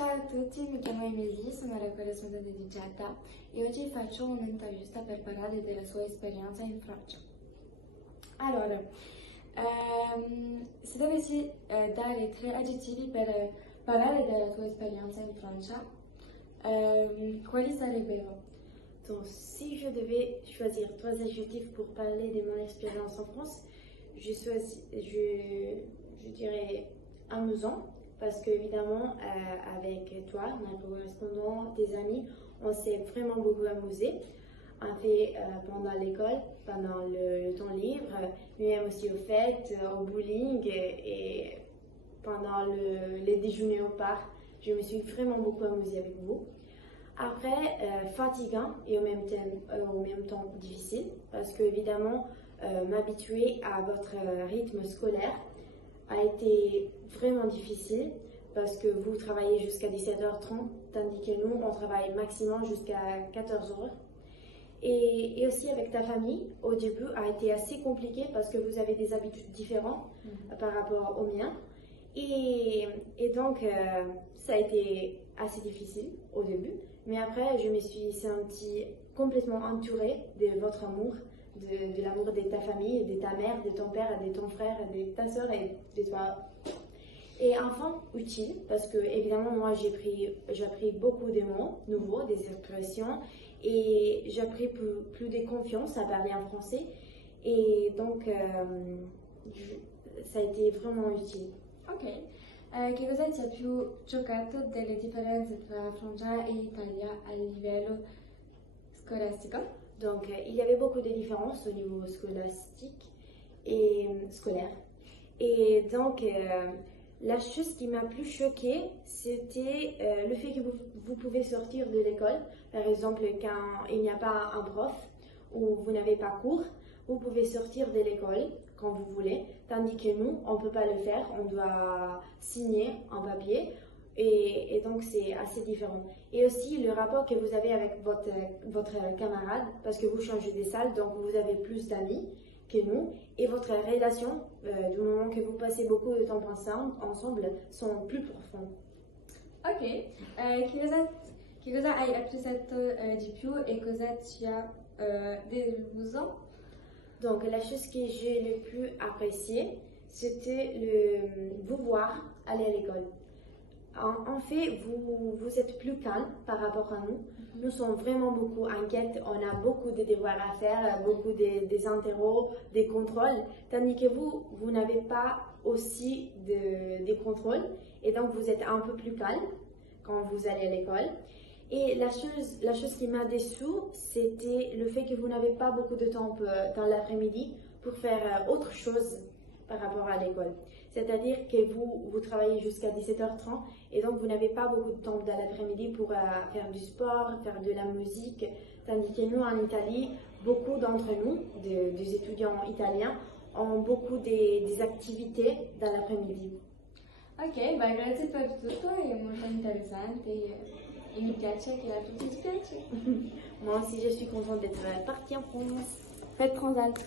Ciao a tutti, mi chiamo Emily, sono la corrispondente di Jeddah e oggi faccio un'intervista per parlare della sua esperienza in Francia. Allora, se dovessi dare 3 aggettivi per parlare della tua esperienza in Francia, quali sarebbero? Donc, si je devais choisir 3 adjectifs pour parler de mon expérience en France, je dirais amusant, parce que évidemment, avec toi, ma correspondant, tes amis, on s'est vraiment beaucoup amusé. On fait pendant l'école, pendant le temps libre, mais même aussi aux fêtes, au bowling et pendant les déjeuners au parc. Je me suis vraiment beaucoup amusée avec vous. Après, fatigant et au même temps difficile, parce que évidemment, m'habituer à votre rythme scolaire a été vraiment difficile, parce que vous travaillez jusqu'à 17h30, tandis que nous, on travaille maximum jusqu'à 14h. Et aussi avec ta famille, au début, a été assez compliqué parce que vous avez des habitudes différentes par rapport aux miens. Et donc, ça a été assez difficile au début. Mais après, je me suis sentie complètement entourée de votre amour, de l'amour de ta famille, de ta mère, de ton père, de ton frère, de ta soeur et de toi. Et enfin, utile, parce que évidemment, moi, j'ai appris beaucoup de mots nouveaux, des expressions, et j'ai appris plus de confiance à parler en français. Et donc, ça a été vraiment utile. Ok. Che cosa ti ha più giocato delle differenze tra Francia e Italia a livello scolastico? Donc, il y avait beaucoup de différences au niveau scolastique et scolaire. Et donc, la chose qui m'a plus choquée, c'était le fait que vous pouvez sortir de l'école. Par exemple, quand il n'y a pas un prof ou vous n'avez pas cours, vous pouvez sortir de l'école quand vous voulez, tandis que nous, on ne peut pas le faire, on doit signer un papier, et donc c'est assez différent. Et aussi le rapport que vous avez avec votre camarade, parce que vous changez des salles, donc vous avez plus d'amis que nous, et votre relation, du moment que vous passez beaucoup de temps ensemble, sont plus profondes. Ok, che cosa hai apprezzato di più e cosa ti ha deluso? Donc la chose que j'ai le plus appréciée, c'était vous voir aller à l'école. En fait, vous êtes plus calme par rapport à nous. Nous sommes vraiment beaucoup inquiètes. On a beaucoup de devoirs à faire, beaucoup des interros, des contrôles. Tandis que vous n'avez pas aussi des contrôles. Et donc, vous êtes un peu plus calme quand vous allez à l'école. Et la chose qui m'a déçue, c'était le fait que vous n'avez pas beaucoup de temps dans l'après-midi pour faire autre chose par rapport à l'école. C'est-à-dire que vous travaillez jusqu'à 17h30 et donc vous n'avez pas beaucoup de temps dans l'après-midi pour faire du sport, faire de la musique. Tandis que nous, en Italie, beaucoup d'entre nous, des étudiants italiens, ont beaucoup des activités dans l'après-midi. Ok, bah grazie per tutto, è molto interessante e mi piace che a tutti ti piace. Moi aussi, je suis contente d'être partie en France. Faites Transat.